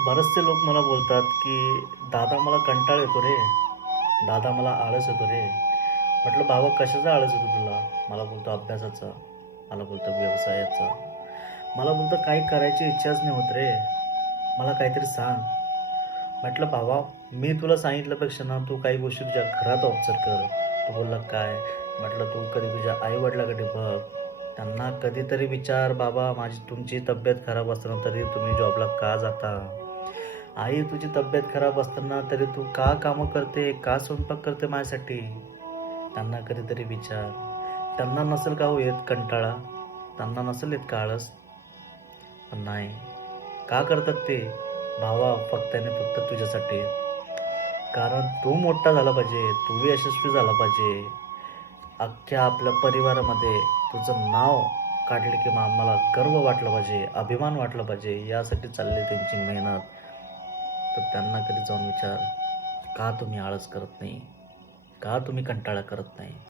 बरेचसे लोक मला बोलतात, की "दादा मला कंटाळा येतो रे, दादा मला आळस येतो रे." म्हटलं, "बाबा कशाचा आळस येतो तुला?" मला बोलतो, "अभ्यासाचा." मला बोलतो, "व्यवसायाचा." मला बोलतो, "काही करायची इच्छाच नाही होत रे, मला काहीतरी सांग." म्हटलं, "बाबा मी तुला सांगितल्यापेक्षा ना तू काही गोष्टी तुझ्या घरात ऑब्झर्व्ह कर." तो बोलला, "काय?" म्हटलं, "तू कधी तुझ्या आई-वडिलांकडे बघ. त्यांना कधीतरी विचार, बाबा माझी तुमची तब्येत खराब असताना तरी तुम्ही जॉबला का जाता? आई तुझी तब्येत खराब असताना तरी तू का कामं करते, का स्वयंपाक करते माझ्यासाठी? त्यांना कधीतरी विचार. त्यांना नसेल का हो येत कंटाळा? त्यांना नसेल येत का आळस? पण नाही. का करतात ते? भावा फक्त आणि फक्त तुझ्यासाठी. कारण तू मोठा झाला पाहिजे, तू यशस्वी झाला पाहिजे. अख्ख्या आपल्या परिवारामध्ये तुझं नाव काढलं की मग आम्हाला गर्व वाटला पाहिजे, अभिमान वाटला पाहिजे. यासाठी चालली त्यांची मेहनत. तर त्यांना कधी जाऊन विचार, का तुम्ही आळस करत नाही? का तुम्ही कंटाळा करत नाही?